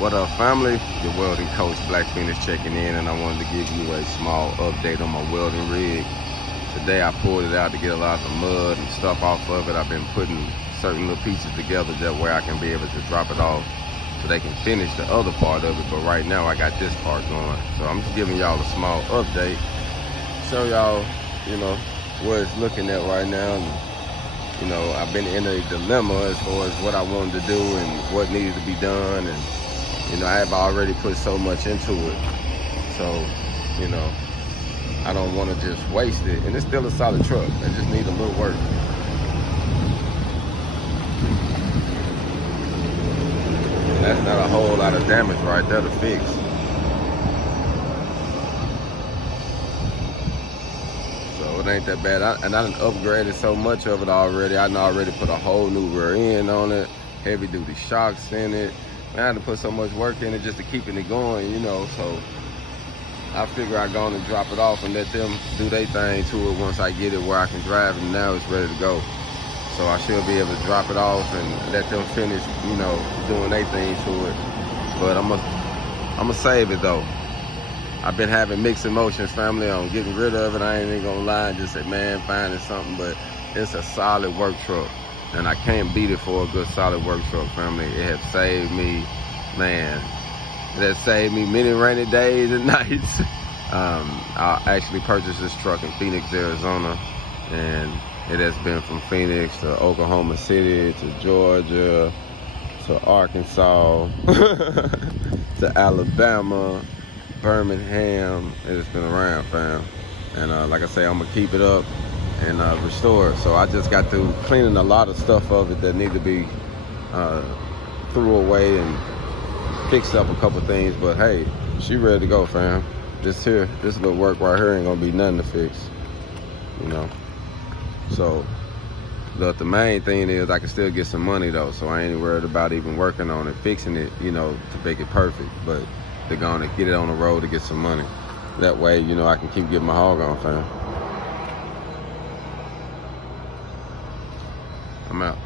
What up, family? Your welding coach Black Phoenix checking in, and I wanted to give you a small update on my welding rig. Today I pulled it out to get a lot of the mud and stuff off of it. I've been putting certain little pieces together that way I can be able to drop it off so they can finish the other part of it. But right now I got this part going. So I'm just giving y'all a small update, show y'all, where it's looking at right now. And, I've been in a dilemma as far as what I wanted to do and what needed to be done. And I have already put so much into it. So, I don't want to just waste it. And it's still a solid truck. I just need a little work. And that's not a whole lot of damage right there to fix. So it ain't that bad. And I done upgraded so much of it already. I done already put a whole new rear end on it, heavy duty shocks in it. Man, I had to put so much work in it just to keeping it going, so I figure I go on and drop it off and let them do their thing to it once I get it where I can drive it, and now it's ready to go. So I should be able to drop it off and let them finish, doing their thing to it. But I'm gonna save it though. I've been having mixed emotions, family, on getting rid of it. I ain't even gonna lie and just say, man, finding something, but it's a solid work truck. And I can't beat it for a good solid work truck, family. It has saved me, man. It has saved me many rainy days and nights. I actually purchased this truck in Phoenix, Arizona. And it has been from Phoenix to Oklahoma City to Georgia to Arkansas to Alabama, Birmingham. It's been around, fam. And like I say, I'm gonna keep it up and restore it. So I just got through cleaning a lot of stuff of it that need to be threw away and fixed up a couple things. But hey, she ready to go, fam. This little work right here ain't gonna be nothing to fix, So the main thing is I can still get some money though, so I ain't worried about even working on it, fixing it, to make it perfect. But they're gonna get it on the road to get some money. That way, I can keep getting my hog on, fam. I'm out.